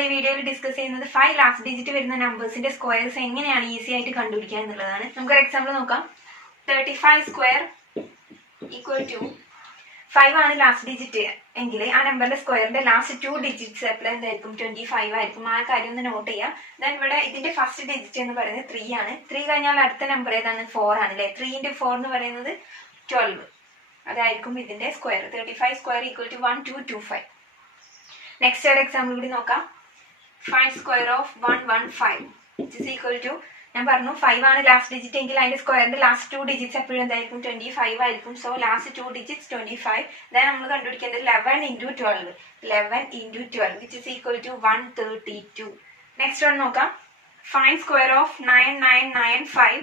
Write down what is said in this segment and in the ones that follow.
നമ്മൾ ഈ വീഡിയോയിൽ ഡിസ്കസ് ചെയ്യുന്നത് 5 ലാസ്റ്റ് ഡിജിറ്റ് വരുന്ന നമ്പേഴ്സിന്റെ സ്ക്വയർസ് എങ്ങനെയാണ് ഈസി ആയിട്ട് കണ്ടുപിടിക്കുക എന്നുള്ളതാണ്. നമുക്കൊരു എക്സാമ്പിൾ നോക്കാം. 35 സ്ക്വയർ ഈക്വൽ ടു 5 ആണ് ലാസ്റ്റ് ഡിജിറ്റ് എങ്കിൽ ആ നമ്പറിന്റെ സ്ക്വയറിന്റെ ലാസ്റ്റ് 2 ഡിജിറ്റ്സ് എപ്പോഴും എന്തായിരിക്കും 25 ആയിരിക്കും. ആ കാര്യം ഒന്ന് നോട്ട് ചെയ്യാം. ദെൻ ഇവിടെ ഇതിന്റെ ഫസ്റ്റ് ഡിജിറ്റ് എന്ന് പറയുന്നത് 3 ആണ്. 3 കഴിഞ്ഞാൽ അടുത്ത നമ്പർ ഏതാണ്? 4 ആണ് അല്ലേ. 3 × 4 എന്ന് പറയുന്നത് 12. അതായിരിക്കും ഇതിന്റെ square. 35 square equal to 1225. Next ഒരു എക്സാമ്പിൾ കൂടി നോക്കാം. 5 square of 115 which is equal to, ഞാൻ പറഞ്ഞു 5 ആണ് ലാസ്റ്റ് ഡിജിറ്റ് എങ്കിൽ അതിന്റെ സ്ക്വയറിന്റെ ലാസ്റ്റ് 2 ഡിജിറ്റ്സ് എപ്പോഴും എന്തായിരിക്കും 25 ആയിരിക്കും. So last 2 digits 25. ദെൻ നമ്മൾ കണ്ടുപിടിക്കേണ്ടത് 11 × 12. 11 × 12 which is equal to 132. Next one നോക്കാം. 5 സ്ക്വയർ ഓഫ് 9995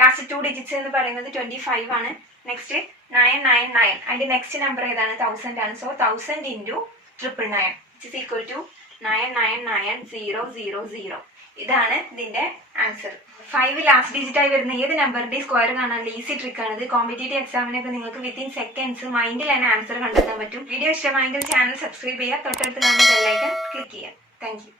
ലാസ്റ്റ് 2 ഡിജിറ്റ്സ് എന്ന് പറയുന്നത് 25 ആണ്. നെക്സ്റ്റ് 999 അതിന്റെ നെക്സ്റ്റ് നമ്പർ ഏതാണ്? 1000 ആണ്. So 1000 × 999 which is equal to 999000. ഇതാണ് ഇതിന്റെ ആൻസർ. 5 ലാസ്റ്റ് ഡിജിറ്റ് ആയി വരുന്ന ഏത് നമ്പറിന്റെ സ്ക്വയർ കാണാനുള്ള ഈസി ട്രിക്ക് ആണ് ഇത്. കോമ്പറ്റേറ്റീവ് എക്സാമിനൊക്കെ നിങ്ങൾക്ക് വിത്തിൻ സെക്കൻഡ്സ് മൈൻഡിൽ തന്നെ ആൻസർ കണ്ടെത്താൻ പറ്റും. വീഡിയോ ഇഷ്ടമായെങ്കിൽ ചാനൽ സബ്സ്ക്രൈബ് ചെയ്യുക, തൊട്ടടുത്ത് കാണുന്ന ബെൽ ഐക്കൺ ക്ലിക്ക് ചെയ്യുക. Thank you.